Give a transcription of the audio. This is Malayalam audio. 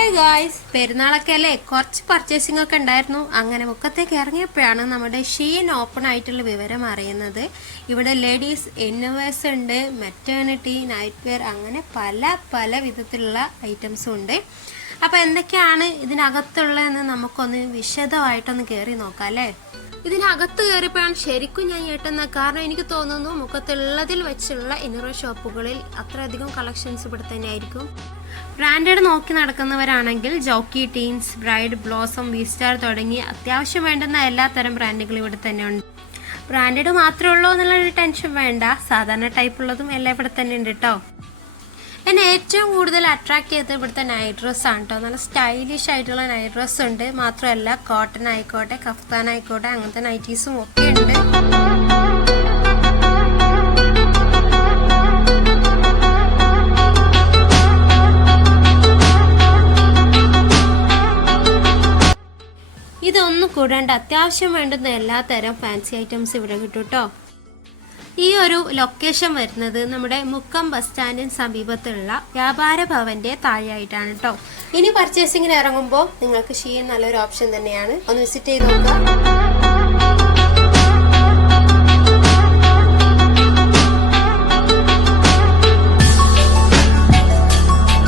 ഹേ ഗായ്സ്, പെരുന്നാളൊക്കെ അല്ലേ, കുറച്ച് പർച്ചേസിംഗ് ഒക്കെ ഉണ്ടായിരുന്നു. അങ്ങനെ മുക്കത്തേക്ക് ഇറങ്ങിയപ്പോഴാണ് നമ്മുടെ ഷീൻ ഓപ്പൺ ആയിട്ടുള്ള വിവരം അറിയുന്നത്. ഇവിടെ ലേഡീസ് ഇന്നോവേഴ്സ് ഉണ്ട്, മെറ്റേണിറ്റി, നൈറ്റ് വെയർ, അങ്ങനെ പല പല വിധത്തിലുള്ള ഐറ്റംസും ഉണ്ട്. അപ്പോൾ എന്തൊക്കെയാണ് ഇതിനകത്തുള്ളതെന്ന് നമുക്കൊന്ന് വിശദമായിട്ടൊന്ന് കയറി നോക്കാം അല്ലേ. ഇതിനകത്ത് കയറിയപ്പോഴാണ് ശരിക്കും ഞാൻ ഞെട്ടുന്നത്. കാരണം എനിക്ക് തോന്നുന്നു മുഖത്തുള്ളതിൽ വെച്ചുള്ള ഇന്നർ ഷോപ്പുകളിൽ അത്രയധികം കളക്ഷൻസ് ഇവിടെ തന്നെ ആയിരിക്കും. ബ്രാൻഡഡ് നോക്കി നടക്കുന്നവരാണെങ്കിൽ ജോക്കി ടീൻസ്, ബ്രൈഡ്, ബ്ലോസം, വീസ്റ്റാർ തുടങ്ങി അത്യാവശ്യം വേണ്ടുന്ന എല്ലാ തരം ബ്രാൻഡുകളും ഇവിടെ തന്നെ ഉണ്ട്. ബ്രാൻഡഡ് മാത്രമേ ഉള്ളൂ എന്നുള്ളൊരു ടെൻഷൻ വേണ്ട, സാധാരണ ടൈപ്പ് ഉള്ളതും എല്ലാം ഇവിടെ തന്നെ ഉണ്ട് കേട്ടോ. എന്നെ ഏറ്റവും കൂടുതൽ അട്രാക്ട് ചെയ്തത് ഇവിടുത്തെ നൈറ്റ് ഡ്രസ്സ് ആണ് കേട്ടോ. നല്ല സ്റ്റൈലിഷ് ആയിട്ടുള്ള നൈറ്റ് ഡ്രസ്സ് ഉണ്ട്. മാത്രമല്ല കോട്ടൺ ആയിക്കോട്ടെ, കഫ്താൻ ആയിക്കോട്ടെ, അങ്ങനത്തെ നൈറ്റീസും ഒക്കെ ഉണ്ട്. ഇതൊന്നും കൂടാണ്ട് അത്യാവശ്യം വേണ്ടുന്ന എല്ലാ തരം ഫാൻസി ഐറ്റംസ് ഇവിടെ കിട്ടും കേട്ടോ. ഈ ഒരു ലൊക്കേഷൻ വരുന്നത് നമ്മുടെ മുക്കം ബസ് സ്റ്റാൻഡിന് സമീപത്തുള്ള വ്യാപാര ഭവന്റെ താഴെയായിട്ടാണ് കേട്ടോ. ഇനി പർച്ചേസിങ്ങിന് ഇറങ്ങുമ്പോൾ നിങ്ങൾക്ക് ഷീൻ നല്ലൊരു ഓപ്ഷൻ തന്നെയാണ്. ഒന്ന് വിസിറ്റ് ചെയ്ത് നോക്കുക.